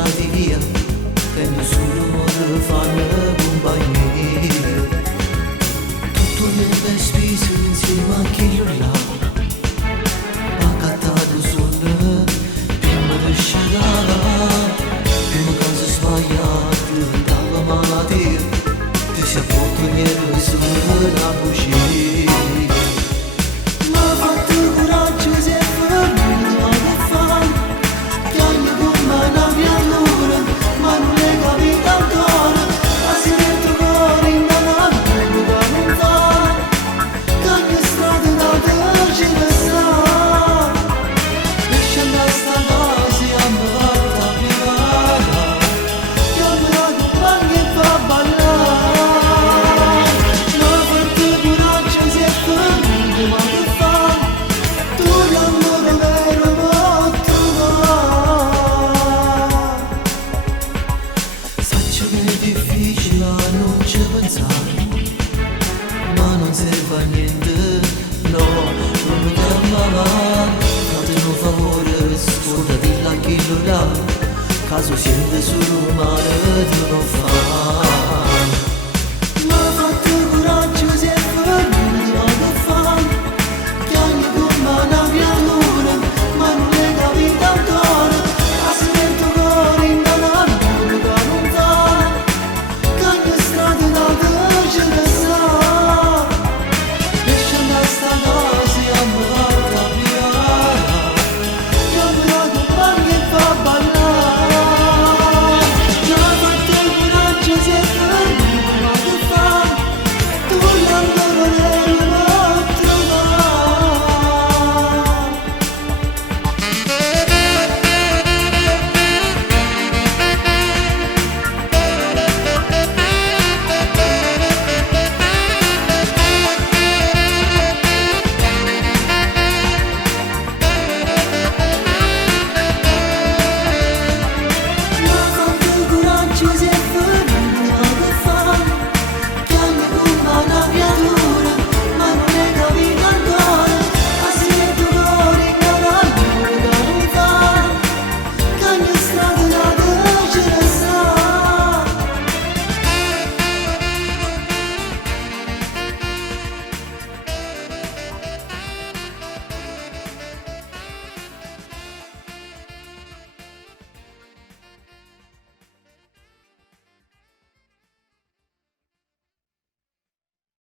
andati via, che nessuno vuole fare compagnia. Tutto il despiso insieme a chi lo là, accattato solo prima di scegliere, prima che si sbagliato dalla malattia, ti si apporta nero e solo la buccia. Ma non serve a niente, no, non mi chiamava. Fate un favore, scordati la chi lo dà, caso siente solo male, tu non fa.